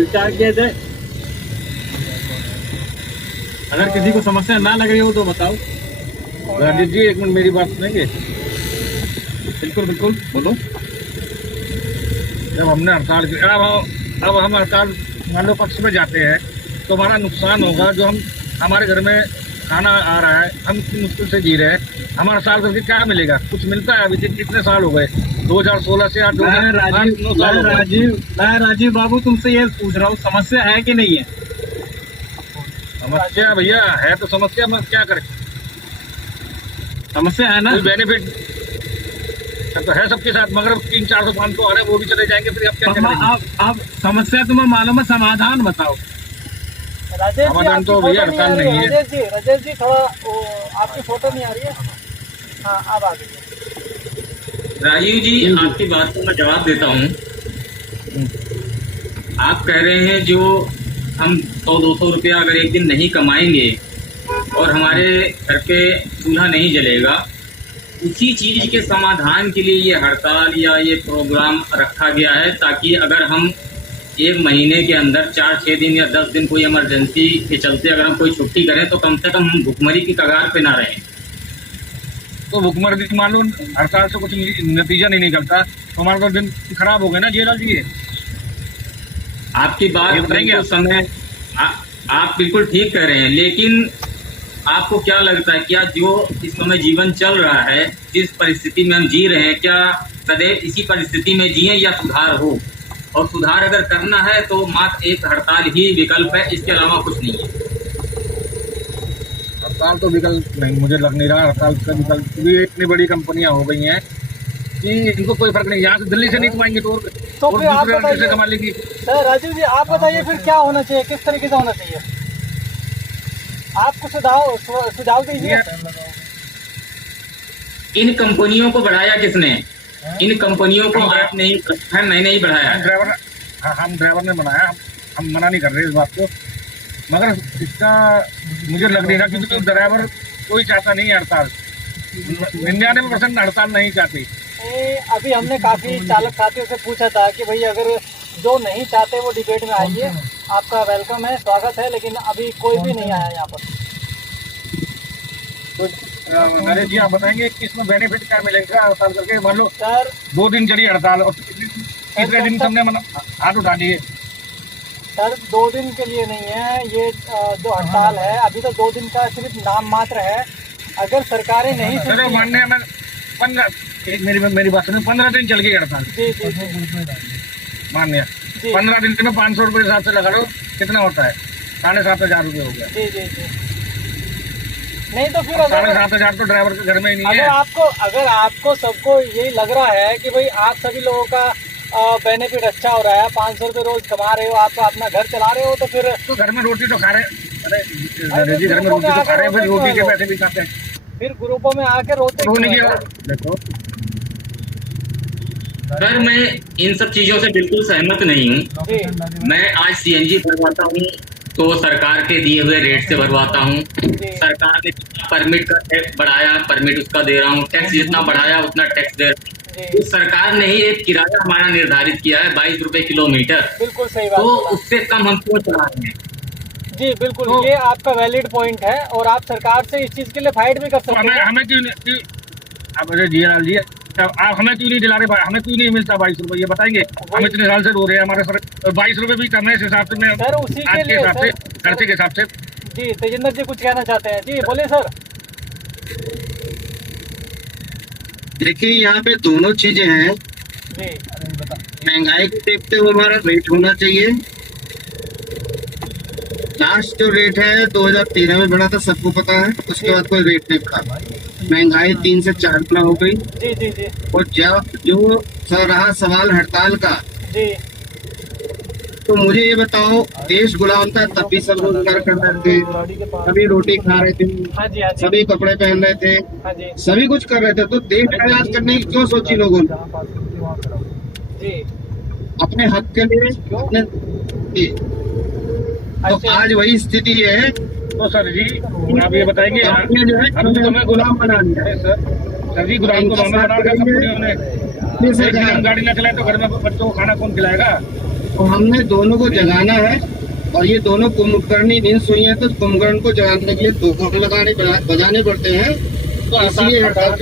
विचार किए थे। अगर किसी को समस्या ना लग रही हो तो बताओ। राजेश जी एक मिनट मेरी बात सुनेंगे? बिल्कुल बिल्कुल बोलो। जब हमने हड़ताल अब हम हड़ताल मान लो पक्ष में जाते हैं तो हमारा नुकसान होगा। जो हम हमारे घर में खाना आ रहा है, हम इतनी मुश्किल से जी रहे हैं, हमारा साल करके क्या मिलेगा? कुछ मिलता है? अभी तक कितने साल हो गए? 2016 से 8 राजीव बाबू तुमसे ये पूछ रहा हूँ, समस्या है कि नहीं है? समस्या भैया है तो समस्या में क्या करें? समस्या है ना, बेनिफिट तो है सबके साथ, मगर 300-400 500 आ रहे हैं वो भी चले जाएंगे, फिर अब क्या करेंगे? अब समस्या तुम्हें मालूम है, समाधान बताओ। समाधान तो भैया हड़ताल नहीं है। राजेश जी थोड़ा आपकी फोटो नहीं आ रही है। हाँ अब आ गई। राजीव जी आपकी बात को मैं जवाब देता हूँ। आप कह रहे हैं जो हम 100-200 रुपया अगर एक दिन नहीं कमाएंगे और हमारे घर पे चूल्हा नहीं जलेगा, उसी चीज के समाधान के लिए ये हड़ताल या ये प्रोग्राम रखा गया है, ताकि अगर हम एक महीने के अंदर 4-6 दिन या 10 दिन कोई इमरजेंसी के चलते अगर हम कोई छुट्टी करें तो कम से कम हम भुखमरी की कगार पे ना रहें। तो भुखमरी मान लो हड़ताल से कुछ नतीजा नहीं निकलता तो हमारा तो दिन खराब हो गया ना जेला जी। आपकी बात बिल्कुल समय आप बिल्कुल ठीक कह रहे हैं, लेकिन आपको क्या लगता है, क्या जो इस समय जीवन चल रहा है, जिस परिस्थिति में हम जी रहे हैं, क्या सदैव इसी परिस्थिति में जिए या सुधार हो? और सुधार अगर करना है तो मात्र एक हड़ताल ही विकल्प है, इसके अलावा कुछ नहीं है। हड़ताल तो विकल्प नहीं, मुझे लग नहीं रहा हड़ताल का विकल्प भी। इतनी बड़ी कंपनियां हो गई हैं कि इनको कोई फर्क नहीं। यहाँ से दिल्ली से नहीं कमाएंगे तो फिर आप बताइए, कमा लेगी। सर राजीव जी आप बताइए फिर क्या होना चाहिए, किस तरीके से होना चाहिए? आपको सुझाव दीजिए। इन कंपनियों को बढ़ाया किसने? इन कंपनियों को आपने नहीं बढ़ाया। ड्राइवर, हम ड्राइवर ने बनाया, हम मना नहीं कर रहे इस बात को, मगर इसका मुझे लग नहीं रहा क्योंकि ड्राइवर कोई चाहता नहीं है हड़ताल। 99% हड़ताल नहीं चाहती। अभी हमने काफी चालक साथियों से पूछा था कि भाई अगर जो नहीं चाहते वो डिबेट में आइए, आपका वेलकम है, स्वागत है, लेकिन अभी कोई भी नहीं आया यहाँ पर। नरेश जी आप बताएंगे कि इसमें बेनिफिट क्या मिलेगा हड़ताल करके? मान लो सर 2 दिन चली हड़ताल और तीसरे दिन सबने हाथ उठा दिए। सर 2 दिन के लिए नहीं है ये जो हड़ताल है, अभी तो 2 दिन का सिर्फ नाम मात्र है। अगर सरकारें नहीं चलो मानने में 15 मेरी बात सुनिए, 15 दिन चल गई हड़ताल। जी जी जी मान्य 15 दिन में 500 रुपये हिसाब से लगा लो, कितना होता है? 7,500 रुपये हो गया। जी जी जी नहीं तो फिर 7,500 तो ड्राइवर के घर में ही नहीं है। अगर आपको सबको यही लग रहा है कि भाई आप सभी लोगों का बेनिफिट अच्छा हो रहा है, 500 रुपये रोज कमा रहे हो, आप अपना घर चला रहे हो, तो फिर तो घर में रोटी तो खा रहे। अरे जी घर में रोटी तो खा रहे हैं, फिर रोटी के पैसे भी खाते हैं। फिर ग्रुपों में आके रोते देखो सर मैं इन सब चीजों से बिल्कुल सहमत नहीं हूँ। मैं आज सीएनजी भरवाता हूँ तो सरकार के दिए हुए रेट से भरवाता हूँ। सरकार ने परमिट का टैक्स बढ़ाया, परमिट उसका दे रहा हूँ, टैक्स जितना बढ़ाया उतना टैक्स दे रहा हूँ। तो सरकार ने ही एक किराया हमारा निर्धारित किया है 22 रुपए किलोमीटर। बिल्कुल सही बात। तो उससे कम हम क्यों चला रहे हैं? जी बिल्कुल तो, ये आपका वैलिड पॉइंट है और आप सरकार से इस चीज के लिए फाइट भी कर सकते हैं। हमें क्यों जी आप हमें क्यों नहीं दिला रहे? हमें क्यों नहीं मिलता 22 रुपये? ये बताएंगे। हम इतने साल से रो रहे हैं, हमारे सर 22 रुपये भी कम है इस हिसाब से। सर उसी के लिए हिसाब से, खर्चे के हिसाब से। जी तेजिंदर जी कुछ कहना चाहते हैं? जी बोलिए सर। देखिए यहाँ पे दोनों चीजें हैं। जी महंगाई को देखते हुए हमारा रेट होना चाहिए। लास्ट जो रेट है 2013 में बढ़ा था, सबको पता है। उसके बाद कोई रेट नहीं बढ़ा। महंगाई 3 से 4 गुना हो गई। जी जी जी और जब जो रहा सवाल हड़ताल का, जी तो मुझे ये बताओ, देश गुलाम था तब भी सब रोजगार कर रहे थे, सभी रोटी खा रहे थे, हाँ जी हाँ जी सभी कपड़े पहन रहे थे, हाँ जी सभी कुछ कर रहे थे। तो देश आजाद करने की क्यों सोची लोगों ने? जी अपने हक के लिए अपने तो आज वही स्थिति है। तो सर जी आप ये बताएंगे, आपने जो है हमें गुलाम बना दिया। सर जी गुलाम को बना रखा कंपनियों ने। गाड़ी न चलाए तो घर में बच्चों को खाना कौन खिलाएगा? और हमने दोनों को जगाना है, और ये दोनों कुंभकर्णी नींद सोई है, तो कुंभकर्ण को जगाने के लिए दो बजाने पड़ते हैं, तो इसलिए हड़ताल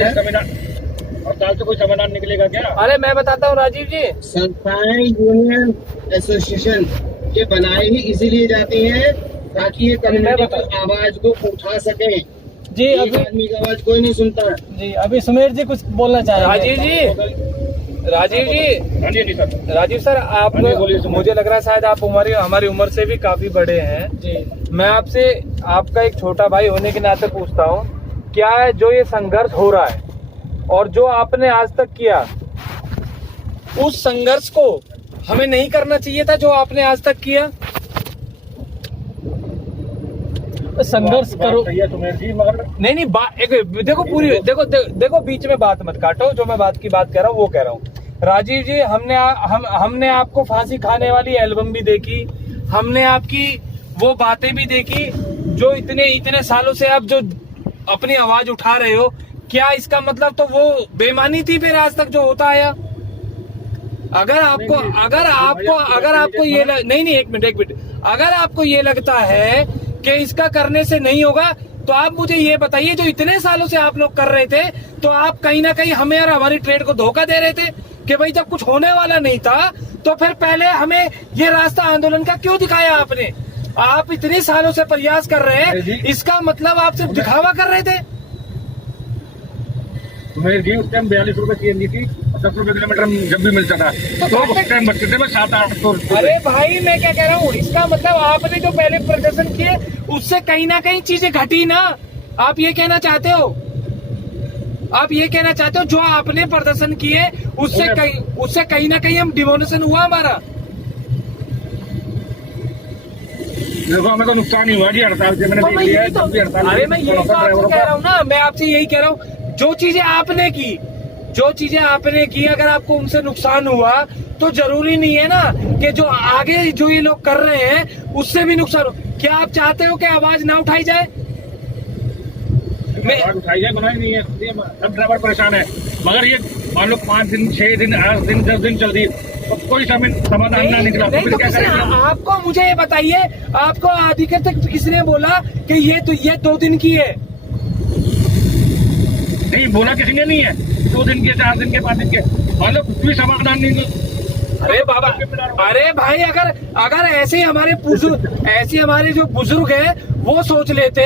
से कोई समाधान निकलेगा क्या? अरे मैं बताता हूँ राजीव जी, संस्थाएं यूनियन एसोसिएशन ये बनाई ही इसीलिए जाती है ताकि ये कम्युनिटी की आवाज को उठा सके। जी एक अभी आदमी की आवाज कोई नहीं सुनता। जी अभी सुमेर जी कुछ बोलना चाह रहे हैं। राजीव जी हाँ जी सर। राजीव सर, आप हाँ जी, बोलिए सुमेर। मुझे लग रहा है शायद आप हमारी उम्र से भी काफी बड़े हैं जी। मैं आपसे आपका एक छोटा भाई होने के नाते पूछता हूँ, क्या है जो ये संघर्ष हो रहा है और जो आपने आज तक किया, उस संघर्ष को हमें नहीं करना चाहिए था जो आपने आज तक किया? संघर्ष करो। सुमेर जी, मगर नहीं देखो पूरी देखो बीच में बात मत काटो। जो मैं बात कह रहा हूँ वो कह रहा हूँ। राजीव जी, हमने आपको फांसी खाने वाली एल्बम भी देखी, हमने आपकी वो बातें भी देखी जो इतने सालों से आप जो अपनी आवाज उठा रहे हो। क्या इसका मतलब तो वो बेईमानी थी फिर आज तक जो होता आया? अगर आपको ये नहीं एक मिनट, अगर आपको ये लगता है कि इसका करने से नहीं होगा, तो आप मुझे ये बताइए, जो इतने सालों से आप लोग कर रहे थे, तो आप कहीं ना कहीं हमें और हमारी ट्रेड को धोखा दे रहे थे कि भाई जब कुछ होने वाला नहीं था तो फिर पहले हमें ये रास्ता आंदोलन का क्यों दिखाया आपने? आप इतने सालों से प्रयास कर रहे हैं, इसका मतलब आप सिर्फ दिखावा कर रहे थे। सुमेर जी, उस टाइम 42 रुपए सीएनजी थी और 10 रुपए किलोमीटर जब भी मिलता था तो उस टाइम बचते थे मैं 700-800 रुपए। अरे भाई, मैं क्या कह रहा हूँ, इसका मतलब आपने जो पहले प्रदर्शन किए उससे कहीं ना कहीं चीजें घटी ना। आप ये कहना चाहते हो? जो आपने प्रदर्शन किए उससे कहीं ना कहीं हम डिमोनेशन हुआ हमारा। देखो, हमें तो नुकसान ही हुआ जी हड़ताल से। मैंने देख लिया है जब भी हड़ताल। अरे मैं यही तो आपसे कह रहा हूँ ना, मैं आपसे यही कह रहा हूँ, जो चीजें आपने की अगर आपको उनसे नुकसान हुआ तो जरूरी नहीं है ना कि जो आगे जो ये लोग कर रहे हैं उससे भी नुकसान हो। क्या आप चाहते हो कि आवाज ना उठाई जाए? आवाज उठाई जाए, बनाई नहीं है, सब ड्राइवर परेशान है। मगर ये मान लो 5 दिन 6 दिन 8 दिन 10 दिन चल रही, तो कोई समाधान ना निकला तो फिर क्या करेंगे? आपको मुझे ये बताइए, आपको अधिकृत किसने बोला कि ये 2 दिन की है? नहीं बोला किसी ने नहीं है। 2 दिन के 4 दिन के 5 दिन के, मान लो कुछ भी समाधान नहीं। अरे बाबा, अरे भाई, अगर ऐसे हमारे जो बुजुर्ग हैं वो सोच लेते,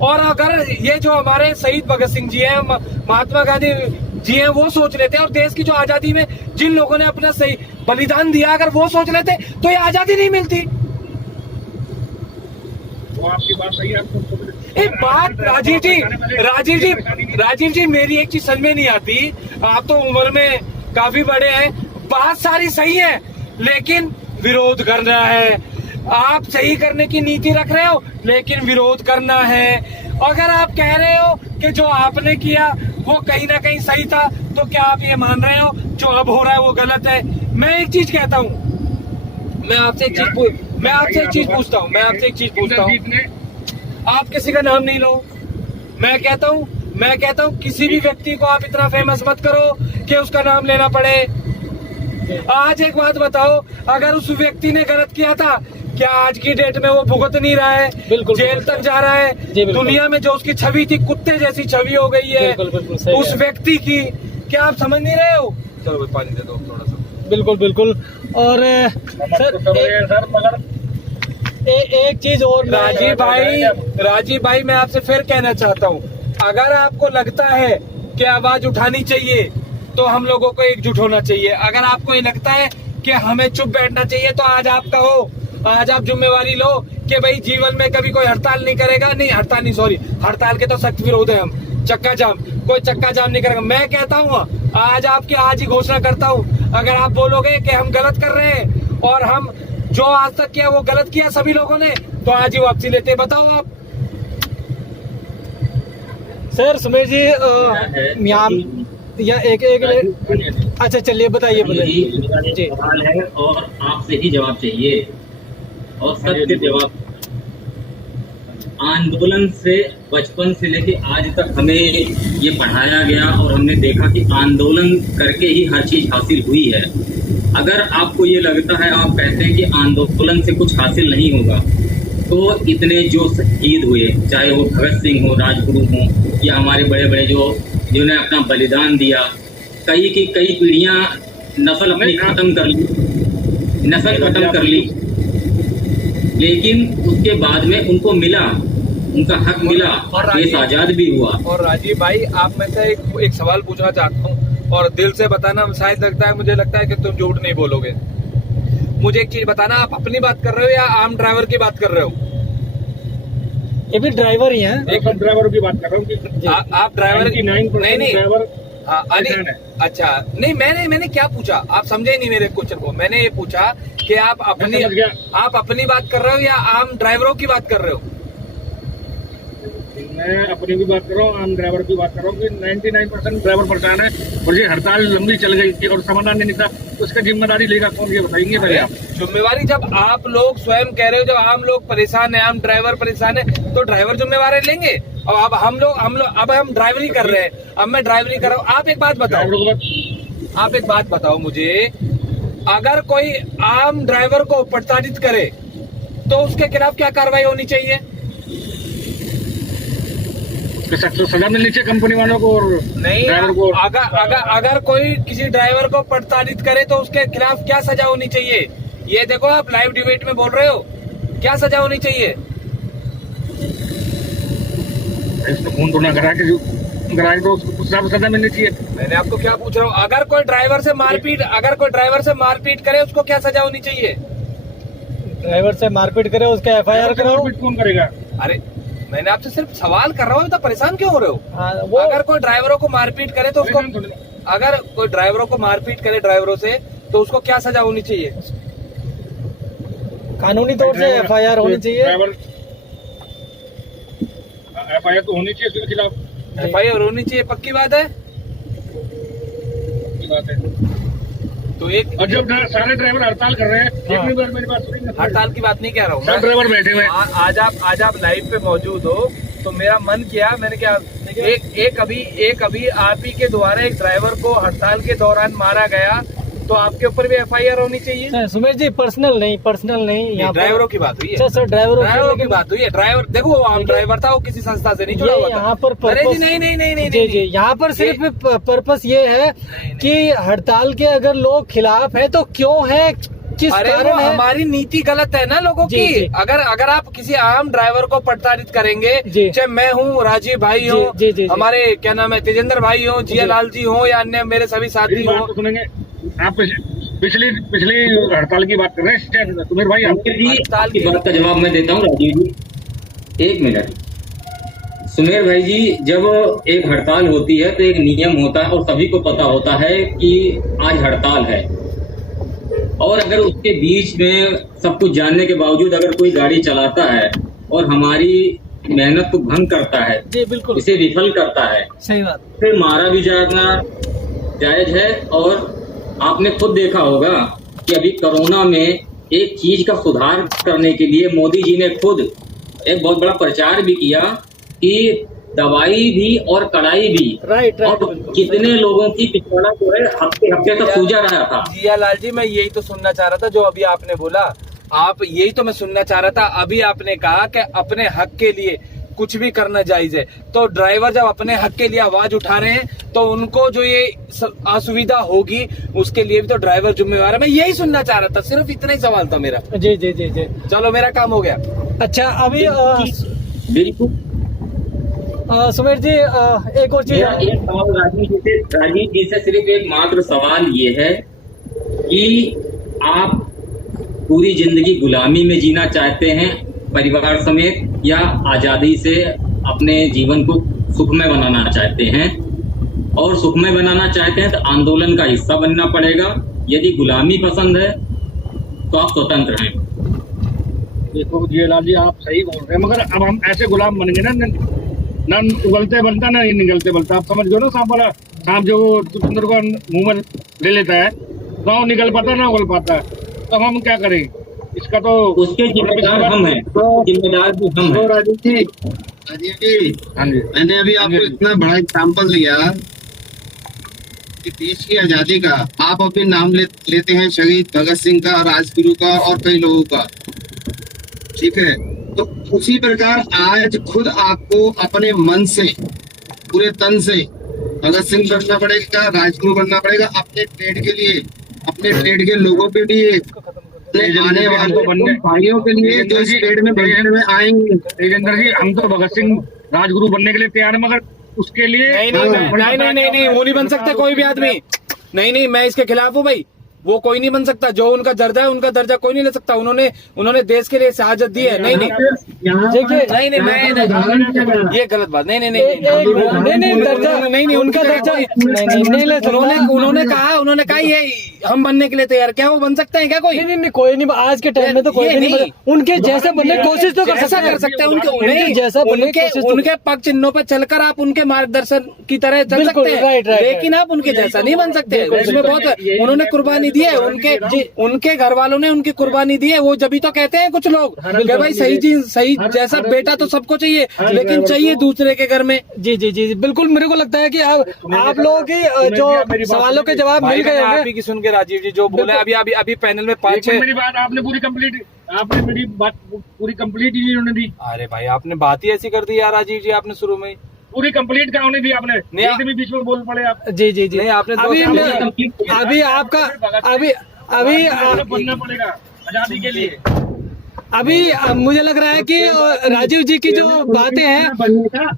और अगर ये जो हमारे शहीद भगत सिंह जी हैं, महात्मा गांधी जी हैं, वो सोच लेते, और देश की जो आजादी में जिन लोगों ने अपना सही बलिदान दिया, अगर वो सोच लेते तो ये आजादी नहीं मिलती। वो आपकी बात सही है। एक बात राजीव जी, मेरी एक चीज समझ में नहीं आती। आप तो उम्र में काफी बड़े हैं, बात सारी सही है, लेकिन विरोध करना है। आप सही करने की नीति रख रहे हो, लेकिन विरोध करना है। अगर आप कह रहे हो कि जो आपने किया वो कहीं ना कहीं सही था, तो क्या आप ये मान रहे हो जो अब हो रहा है वो गलत है? मैं एक चीज कहता हूँ, मैं आपसे एक चीज पूछता हूँ। आप किसी का नाम नहीं लो। मैं कहता हूँ किसी भी व्यक्ति को आप इतना फेमस मत करो कि उसका नाम लेना पड़े। आज एक बात बताओ, अगर उस व्यक्ति ने गलत किया था, क्या आज की डेट में वो भुगत नहीं रहा है? बिल्कुल, जेल तक जा रहा है। दुनिया में जो उसकी छवि थी, कुत्ते जैसी छवि हो गई है उस व्यक्ति की। क्या आप समझ नहीं रहे हो? चलो भाई, पानी दे दो थोड़ा सा। बिल्कुल। और एक चीज और, राजीव भाई, मैं आपसे फिर कहना चाहता हूँ, अगर आपको लगता है कि आवाज उठानी चाहिए तो हम लोगों को एकजुट होना चाहिए। अगर आपको ये लगता है कि हमें चुप बैठना चाहिए, तो आज आप कहो, आज आप जिम्मेवारी लो कि भाई जीवन में कभी कोई हड़ताल नहीं करेगा। हड़ताल के तो सख्त विरोध है हम। कोई चक्का जाम नहीं करेगा। मैं कहता हूँ आज ही घोषणा करता हूँ, अगर आप बोलोगे कि हम गलत कर रहे हैं और हम जो आज तक किया वो गलत किया सभी लोगों ने, तो आज ही वापसी लेते। बताओ आप। सर सुमेर जी, या एक अच्छा, चलिए बताइए जी। सवाल है और आपसे ही जवाब चाहिए, और सत्य जवाब। आंदोलन से बचपन से लेके आज तक हमें ये पढ़ाया गया और हमने देखा कि आंदोलन करके ही हर चीज हासिल हुई है। अगर आपको ये लगता है, आप कहते हैं कि आंदोलन से कुछ हासिल नहीं होगा, तो इतने जो शहीद हुए, चाहे वो भगत सिंह हो, राजगुरु हो, या हमारे बड़े बड़े जिन्होंने अपना बलिदान दिया, कई की कई पीढ़ियां नस्ल अपनी खत्म कर ली, लेकिन उसके बाद में उनको मिला, उनका हक मिला और देश आजाद भी हुआ। और राजीव भाई, आप में से एक सवाल पूछना चाहता हूँ और दिल से बताना, शायद मुझे लगता है कि तुम झूठ नहीं बोलोगे। मुझे एक चीज बताना, आप अपनी बात कर रहे हो या आम ड्राइवर की बात कर रहे हो? ये भी ड्राइवर ही है। एक ड्राइवर की बात कर रहा हूँ। आप ड्राइवर नहीं ड्राइवर अच्छा नहीं, मैंने क्या पूछा, आप समझे नहीं मेरे क्वेश्चन को। मैंने ये पूछा कि आप अपनी बात कर रहे हो या आम ड्राइवरों की बात कर रहे हो? मैं अपनी भी बात कर रहा हूँ, आम ड्राइवर की बात कर रहा हूँ कि 99% ड्राइवर परेशान है और ये हड़ताल लंबी चल गई थी और समाधान नहीं निकला, तो उसका जिम्मेदारी लेगा कौन, ये बताएंगे पहले आप। जिम्मेवारी जब आप लोग स्वयं कह रहे हो, जब आम लोग परेशान है, आम ड्राइवर परेशान है, तो ड्राइवर जिम्मेवारी लेंगे। और अब हम लोग अब हम ड्राइवरी कर रहे हैं, अब मैं ड्राइवरी कर रहा हूँ। आप एक बात बताओ मुझे, अगर कोई आम ड्राइवर को प्रताड़ित करे तो उसके खिलाफ क्या कार्रवाई होनी चाहिए? सजा मिलनी चाहिए कंपनी वालों को और नहीं, ड्राइवर को। अगर कोई किसी ड्राइवर को प्रताड़ित करे तो उसके खिलाफ क्या सजा होनी चाहिए? ये देखो, आप लाइव डिबेट में बोल रहे हो, क्या सजा होनी चाहिए? इसमें खून तो ना करा के जो कराए तो उसको सजा मिलनी चाहिए। मैंने आपको क्या पूछ रहा हूँ, अगर कोई ड्राइवर से मारपीट करे उसको क्या सजा होनी चाहिए? ड्राइवर से मारपीट करे उसका FIR कराओ। मारपीट कौन करेगा? अरे मैंने आपसे सिर्फ सवाल कर रहा हूँ, तो परेशान क्यों हो रहे हो? वो अगर कोई ड्राइवरों को मारपीट करे तो उसको, अगर कोई ड्राइवरों को मारपीट करे ड्राइवरों से, तो उसको क्या सजा होनी चाहिए? कानूनी तौर से FIR होनी चाहिए। FIR तो होनी चाहिए उसके खिलाफ। FIR होनी चाहिए, पक्की बात है। तो एक, और जब सारे ड्राइवर हड़ताल कर रहे हैं, एक भी बार मेरी बात सुनिए। हड़ताल की बात नहीं कह रहा हूँ, सब ड्राइवर बैठे हुए। आज आप लाइव पे मौजूद हो, तो मेरा मन किया, मैंने क्या, एक अभी आप ही के द्वारा एक ड्राइवर को हड़ताल के दौरान मारा गया, तो आपके ऊपर भी FIR होनी चाहिए। सुमेश जी, पर्सनल नहीं, यहाँ ड्राइवरों की बात हुई है। सर ड्राइवरों की बात हुई है। ड्राइवर देखो, वो आम ड्राइवर था, वो किसी संस्था से नहीं जुड़ा हुआ था। यहाँ पर अरे जी नहीं, जी, यहाँ पर सिर्फ पर्पस ये है कि हड़ताल के अगर लोग खिलाफ है तो क्यों है, किस कारण है? हमारी नीति गलत है ना लोगों की। अगर आप किसी आम ड्राइवर को प्रताड़ित करेंगे, चाहे मैं हूँ, राजीव भाई हो, हमारे क्या नाम है, तेजेंद्र भाई हो, जिया लाल जी हो, या अन्य मेरे सभी साथी हो। सुनेंगे आप पिछली हड़ताल की बात कर रहे हैं सुमेर भाई। हड़ताल की बात का जवाब मैं देता हूँ राजीव जी, 1 मिनट। सुमेर भाई जी, जब एक हड़ताल होती है तो एक नियम होता है और सभी को पता होता है कि आज हड़ताल है, और अगर उसके बीच में सब कुछ जानने के बावजूद अगर कोई गाड़ी चलाता है और हमारी मेहनत को भंग करता है, जी बिल्कुल, इसे विफल करता है, सही बात, फिर मारा भी जाना जायज है। और आपने खुद देखा होगा कि अभी कोरोना में एक चीज का सुधार करने के लिए मोदी जी ने खुद एक बहुत बड़ा प्रचार भी किया कि दवाई भी और कड़ाई भी, राइट। और कितने लोगों की पिछवाड़ा जो है हफ्ते तक सूजा रहा था। जिया लाल जी, मैं यही तो सुनना चाह रहा था जो अभी आपने बोला, यही तो मैं सुनना चाह रहा था। अभी आपने कहा कि अपने हक के लिए कुछ भी करना जायज है, तो ड्राइवर जब अपने हक के लिए आवाज उठा रहे हैं तो उनको जो ये असुविधा होगी उसके लिए भी तो ड्राइवर जिम्मेवार है। मैं यही सुनना चाह रहा था, सिर्फ इतना ही सवाल था मेरा। जी, चलो मेरा काम हो गया। अच्छा, अभी बिल्कुल सुमेर जी, एक और चीज, एक सवाल राजीव जी से सिर्फ एक मात्र सवाल ये है कि आप पूरी जिंदगी गुलामी में जीना चाहते हैं परिवार समेत, या आजादी से अपने जीवन को सुखमय बनाना चाहते हैं? और सुखमय बनाना चाहते हैं तो आंदोलन का हिस्सा बनना पड़ेगा। यदि गुलामी पसंद है तो आप स्वतंत्र हैं। देखो जियालाल जी, आप सही बोल रहे हैं, मगर अब हम ऐसे गुलाम बन गए ना उगलते बनता ना निगलते बनता। आप समझ गए ना, सांप वाला, सांप जो चुकंदर को मुंह में ले लेता है, ना निकल पाता ना उगल पाता है, तो हम क्या करें? इसका तो उसके जिम्मेदार हम हैं, जिम्मेदार भी हम तो हैं। राजीव जी हाँ जी मैंने अभी आपको इतना बड़ा एग्जाम्पल दिया कि देश की आजादी का आप अभी नाम लेते हैं शहीद भगत सिंह का, राजगुरु का और कई लोगों का, ठीक है। तो उसी प्रकार आज खुद आपको अपने मन से, पूरे तन से भगत सिंह बनना पड़ेगा, राजगुरु बनना पड़ेगा, अपने ट्रेड के लिए, अपने ट्रेड के लोगों के लिए, अपने आने वाले भाइयों के लिए जो इस ट्रेड में बनने में आएंगे। तेजेंद्र जी, हम तो भगत सिंह राजगुरु बनने के लिए तैयार हैं, मगर उसके लिए नहीं, वो नहीं बन सकते कोई भी आदमी। नहीं, मैं इसके खिलाफ हूँ भाई। वो कोई नहीं बन सकता, जो उनका दर्जा है उनका दर्जा कोई नहीं ले सकता। उन्होंने देश के लिए शहादत दी है। नहीं, देखिए मैं ये गलत बात। नहीं, दर्जा नहीं, उनका दर्जा नहीं ले सकता। उन्होंने कहा ये हम बनने के लिए तैयार। क्या वो बन सकते हैं क्या कोई? नहीं, कोई नहीं। आज के टाइम में तो कोई ये नहीं नहीं। उनके जैसे बनने की कोशिश तो कर जैसा कर सकते हैं उनके जैसा बनने की कोशिश तो- उनके पग चिन्हों पर चलकर आप उनके मार्गदर्शन की तरह चल बिल्कुल, सकते हैं, राइट। लेकिन आप उनके जैसा नहीं बन सकते। उसमें बहुत उन्होंने कुर्बानी दी है, उनके घर वालों ने उनकी कुर्बानी दी है। वो जब तो कहते हैं कुछ लोग कि भाई सही चीज, सही जैसा बेटा तो सबको चाहिए, लेकिन चाहिए दूसरे के घर में। जी, बिल्कुल। मेरे को लगता है कि आप लोगों की जो सवालों के जवाब मिल गए आप होंगे। ही की सुन के राजीव जी जो बोले, अभी पैनल में 5-6 मेरी बात आपने पूरी कंप्लीट ही उन्होंने दी। अरे भाई आपने बात ही ऐसी कर दी यार राजीव जी, आपने शुरू में पूरी कंप्लीट क्या होने दी आपने? नहीं, एकदम ही बीच में बोल पड़े आप। जी नहीं, आपने बनना पड़ेगा आजादी के लिए। अभी मुझे लग रहा है कि राजीव जी की जो बातें हैं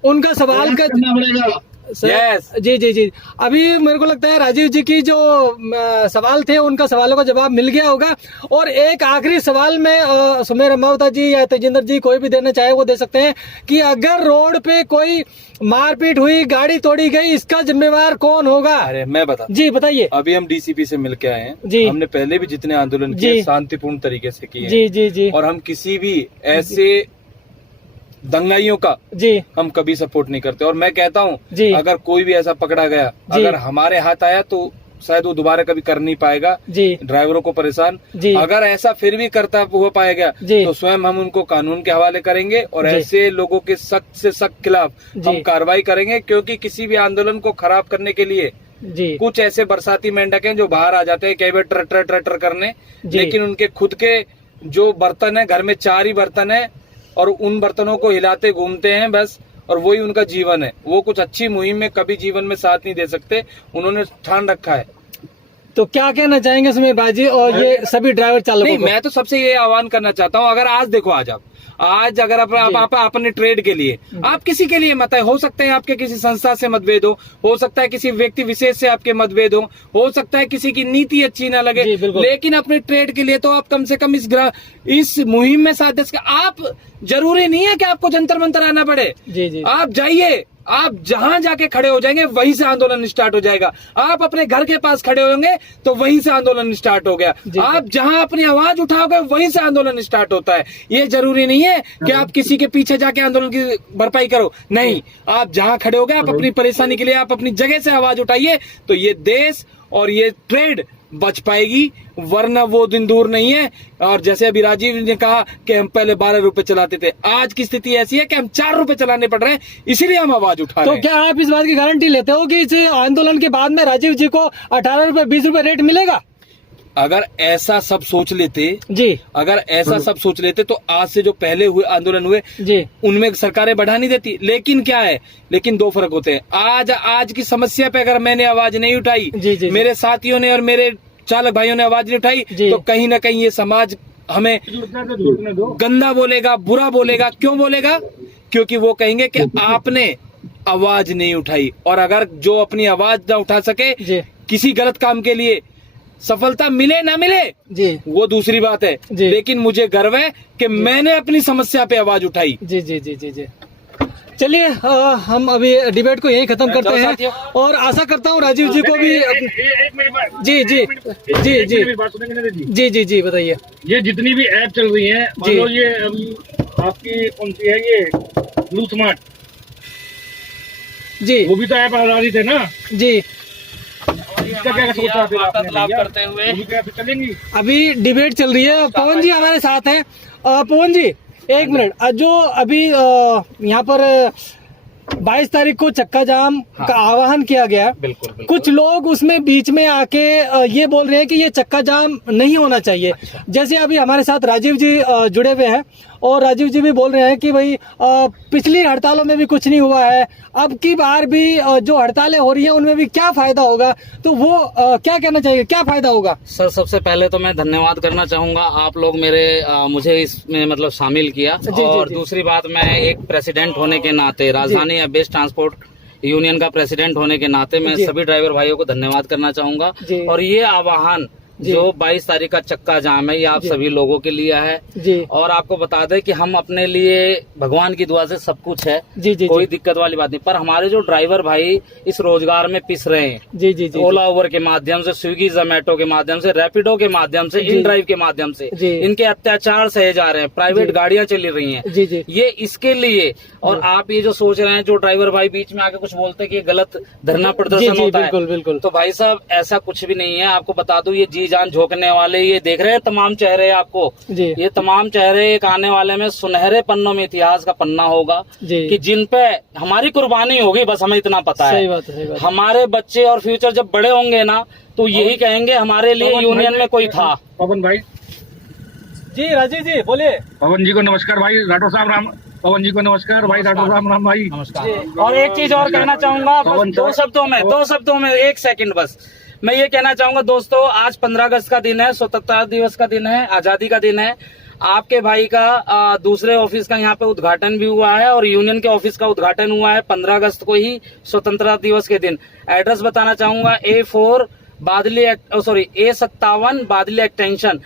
उनका सवाल का पड़ेगा। Yes. जी। अभी मेरे को लगता है राजीव जी की जो सवाल थे उनका सवालों का जवाब मिल गया होगा। और एक आखिरी सवाल में सुमेर अम्बावता जी या तेजिंदर जी कोई भी देना चाहे वो दे सकते हैं कि अगर रोड पे कोई मारपीट हुई, गाड़ी तोड़ी गई, इसका जिम्मेवार कौन होगा? अरे मैं बता जी बताइए। अभी हम डीसीपी से मिलके आए हैं जी। हमने पहले भी जितने आंदोलन जी। किए शांतिपूर्ण तरीके से किए हैं। जी। और हम किसी भी ऐसे दंगाइयों का जी हम कभी सपोर्ट नहीं करते। और मैं कहता जी। हूँ अगर कोई भी ऐसा पकड़ा गया, जी। अगर हमारे हाथ आया तो शायद वो दोबारा कभी कर नहीं पाएगा जी ड्राइवरों को परेशान। जी। अगर ऐसा फिर भी करता हो पाएगा जी। तो स्वयं हम उनको कानून के हवाले करेंगे और जी। ऐसे लोगों के सख्त से सख्त खिलाफ जी। हम कार्रवाई करेंगे। क्योंकि किसी भी आंदोलन को खराब करने के लिए जी कुछ ऐसे बरसाती मेंढक हैं जो बाहर आ जाते हैं कई बार ट्र करने, जी। लेकिन उनके खुद के जो बर्तन है, घर में 4 ही बर्तन है और उन बर्तनों को हिलाते घूमते हैं बस, और वही उनका जीवन है। वो कुछ अच्छी मुहिम में कभी जीवन में साथ नहीं दे सकते। उन्होंने ठान रखा है। तो क्या कहना चाहेंगे सुमेर बाजी और ये सभी ड्राइवर चालकों नहीं, को? मैं तो सबसे ये आह्वान करना चाहता हूँ, अगर आज देखो आज अगर आप अपने ट्रेड के लिए, आप किसी के लिए मत है, हो सकते हैं आपके किसी संस्था से मतभेद हो सकता है किसी व्यक्ति विशेष से आपके मतभेद हो सकता है किसी की नीति अच्छी ना लगे, जी, बिल्कुल। लेकिन अपने ट्रेड के लिए तो आप कम से कम इस मुहिम में साथ दे सके। आप जरूरी नहीं है कि आपको जंतर मंतर आना पड़े। जी आप जाइए, आप जहां जाके खड़े हो जाएंगे वहीं से आंदोलन स्टार्ट हो जाएगा। आप अपने घर के पास खड़े होंगे तो वहीं से आंदोलन स्टार्ट हो गया। जी। आप जहां अपनी आवाज उठाओगे वहीं से आंदोलन स्टार्ट होता है। ये जरूरी नहीं है कि आप किसी के पीछे जाके आंदोलन की भरपाई करो। नहीं, आप जहां खड़े होगे, आप अपनी परेशानी के लिए आप अपनी जगह से आवाज उठाइए, तो ये देश और ये ट्रेड बच पाएगी, वरना वो दिन दूर नहीं है। और जैसे अभी राजीव ने कहा कि हम पहले 12 रुपए चलाते थे, आज की स्थिति ऐसी है कि हम 4 रुपए चलाने पड़ रहे हैं, इसीलिए हम आवाज उठा रहे तो हैं। क्या आप इस बात की गारंटी लेते हो कि इस आंदोलन के बाद में राजीव जी को 18 रुपए 20 रुपए रेट मिलेगा? अगर ऐसा सब सोच लेते जी अगर ऐसा सब सोच लेते तो आज से जो पहले हुए आंदोलन हुए जी उनमें सरकारें बढ़ा नहीं देती। लेकिन क्या है, लेकिन 2 फर्क होते हैं। आज की समस्या पे अगर मैंने आवाज नहीं उठाई, जी। मेरे साथियों ने और मेरे चालक भाइयों ने आवाज नहीं उठाई, जी। तो कहीं ना कहीं ये समाज हमें गंदा बोलेगा, बुरा बोलेगा। क्यों बोलेगा? क्योंकि वो कहेंगे कि आपने आवाज नहीं उठाई। और अगर जो अपनी आवाज ना उठा सके, जी किसी गलत काम के लिए सफलता मिले ना मिले जी वो दूसरी बात है, जी। लेकिन मुझे गर्व है कि मैंने अपनी समस्या पे आवाज उठाई। जी। चलिए हम अभी डिबेट को यही खत्म करते हैं और आशा करता हूँ राजीव जी को भी एक मिनट बात, जी मेरी बात सुनेंगे ना जी? जी बताइए। ये जितनी भी ऐप चल रही हैं, मान लो ये अभी आपकी कौन सी है, ये ब्लू स्मार्ट, जी वो भी तो ऐप आधारित है ना? जी इसका क्या सोचा फिर आपने लाभ भैया? करते हुए। वो भी क्या फिर चलेंगी? अभी डिबेट चल रही है। पवन जी हमारे साथ हैं। पवन जी एक मिनट, जो अभी यहाँ पर 22 तारीख को चक्का जाम का आह्वान किया गया, बिल्कुल बिल्कुल। कुछ लोग उसमें बीच में आके ये बोल रहे हैं कि ये चक्का जाम नहीं होना चाहिए। जैसे अभी हमारे साथ राजीव जी जुड़े हुए हैं और राजीव जी भी बोल रहे हैं कि भाई पिछली हड़तालों में भी कुछ नहीं हुआ है, अब की बार भी जो हड़तालें हो रही हैं उनमें भी क्या फायदा होगा, तो वो क्या कहना चाहिए, क्या फायदा होगा? सर सबसे पहले तो मैं धन्यवाद करना चाहूंगा, आप लोग मुझे इसमें मतलब शामिल किया। जी, और जी। दूसरी बात, मैं एक प्रेसिडेंट होने के नाते, राजधानी बेस्ट ट्रांसपोर्ट यूनियन का प्रेसिडेंट होने के नाते मैं जी। सभी ड्राइवर भाइयों को धन्यवाद करना चाहूंगा। जी। और ये आह्वान जी। जो 22 तारीख का चक्का जाम है, ये आप जी। सभी लोगों के लिए है। जी और आपको बता दें कि हम अपने लिए भगवान की दुआ से सब कुछ है, जी जी कोई जी दिक्कत वाली बात नहीं, पर हमारे जो ड्राइवर भाई इस रोजगार में पिस रहे हैं, जी जी जी ओला उबर के माध्यम से, स्विगी जोमेटो के माध्यम से, रैपिडो के माध्यम से, जी। इन ड्राइव के माध्यम से जी। इनके अत्याचार सहे जा रहे हैं, प्राइवेट जी। गाड़ियां चली रही हैं, जी जी ये इसके लिए। और आप ये जो सोच रहे हैं, जो ड्राइवर भाई बीच में आके कुछ बोलते हैं कि ये गलत धरना जी प्रदर्शन जी होता बिल्कुल है, बिल्कुल। तो भाई साहब ऐसा कुछ भी नहीं है। आपको बता दूं, ये जी जान झोंकने वाले, ये देख रहे हैं तमाम चेहरे आपको, जी ये तमाम चेहरे एक आने वाले में सुनहरे पन्नों में इतिहास का पन्ना होगा जी कि जिन पे हमारी कुर्बानी होगी, बस हमें इतना पता सही है। बात है, सही बात है। हमारे बच्चे और फ्यूचर जब बड़े होंगे ना, तो यही कहेंगे हमारे लिए पवन यूनियन भाई, में कोई था। पवन भाई, जी राजीव जी बोलिए। पवन जी को नमस्कार भाई, राठौर साहब राम। पवन जी को नमस्कार भाई, राठौर साहब राम भाई। और एक चीज और कहना चाहूंगा, बस पवन दो शब्दों में, एक सेकंड बस। मैं ये कहना चाहूंगा दोस्तों, आज 15 अगस्त का दिन है, स्वतंत्रता दिवस का दिन है, आजादी का दिन है। आपके भाई का दूसरे ऑफिस का यहाँ पे उद्घाटन भी हुआ है और यूनियन के ऑफिस का उद्घाटन हुआ है 15 अगस्त को ही, स्वतंत्रता दिवस के दिन। एड्रेस बताना चाहूंगा, A4 बादली A57 बादली एक्सटेंशन,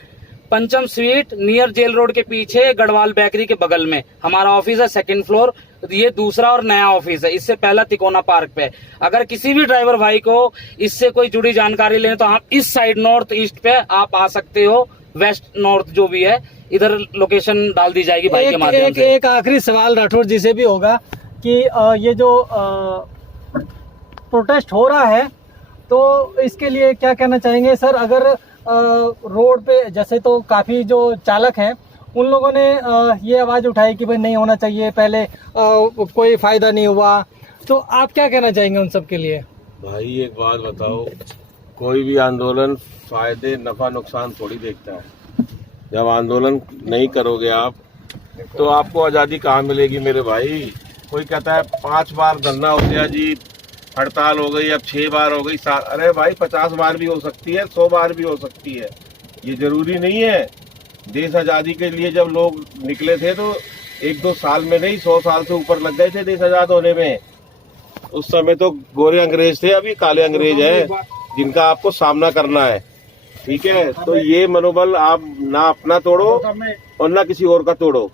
पंचम स्वीट, नियर जेल रोड के पीछे, गढ़वाल बेकरी के बगल में हमारा ऑफिस है, 2nd फ्लोर। ये दूसरा और नया ऑफिस है, इससे पहला तिकोना पार्क पे। अगर किसी भी ड्राइवर भाई को इससे कोई जुड़ी जानकारी लें तो आप इस साइड नॉर्थ ईस्ट पे आप आ सकते हो, वेस्ट नॉर्थ जो भी है, इधर लोकेशन डाल दी जाएगी भाई के माध्यम से। एक आखिरी सवाल राठौर जी से भी होगा कि ये जो प्रोटेस्ट हो रहा है, तो इसके लिए क्या कहना चाहेंगे सर? अगर रोड पे जैसे तो काफी जो चालक हैं उन लोगों ने ये आवाज उठाई कि भाई नहीं होना चाहिए, पहले कोई फायदा नहीं हुआ, तो आप क्या कहना चाहेंगे उन सब के लिए? भाई एक बात बताओ, कोई भी आंदोलन फायदे नफा नुकसान थोड़ी देखता है। जब आंदोलन नहीं करोगे आप, तो आपको आज़ादी कहाँ मिलेगी मेरे भाई? कोई कहता है 5 बार धरना हो गया जी, हड़ताल हो गई, अब 6 बार हो गई, अरे भाई 50 बार भी हो सकती है, 100 बार भी हो सकती है, ये जरूरी नहीं है। देश आज़ादी के लिए जब लोग निकले थे तो 1-2 साल में नहीं, 100 साल से ऊपर लग गए थे देश आज़ाद होने में। उस समय तो गोरे अंग्रेज थे, अभी काले अंग्रेज हैं जिनका आपको सामना करना है, ठीक है? तो ये मनोबल आप ना अपना तोड़ो और ना किसी और का तोड़ो।